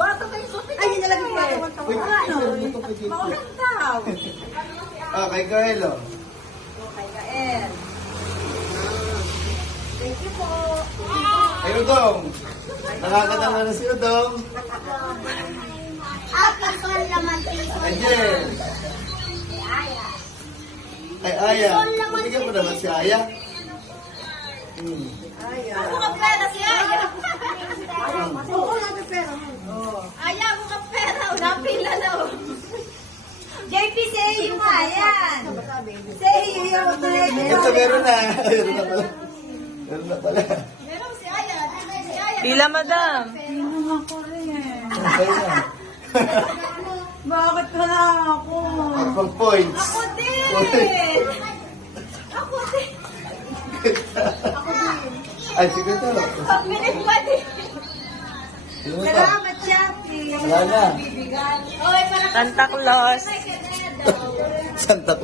Bata kayo suti. Ay, yun nalagay pa. Uy, Makantaw. kay Gael, oh. Okay, Gael. Thank you po. Ay, Udong. Nakakatawa na si Udong. Akin ko naman tito. Ay, Jen. Ay, Aya. Bigyan mo naman si Aya. Ako ka pera si Aya. Oo, natin pera. Aya, ako ka pera. Napila na. JP, say you nga yan. Say you yung Ito, meron na. Meron na pala. Meron na pala. Meron si Aya. Si Aya. Pila, madam. Ako rin. Sa'yo na. Bakit ka na ako? Pag points. Ako din. Ako din. Ay, sige to. Pagminig pa din. Sino pa? Salamat, Chappy. Wala na. Bibigan. Okay, parang Santa Claus. Santa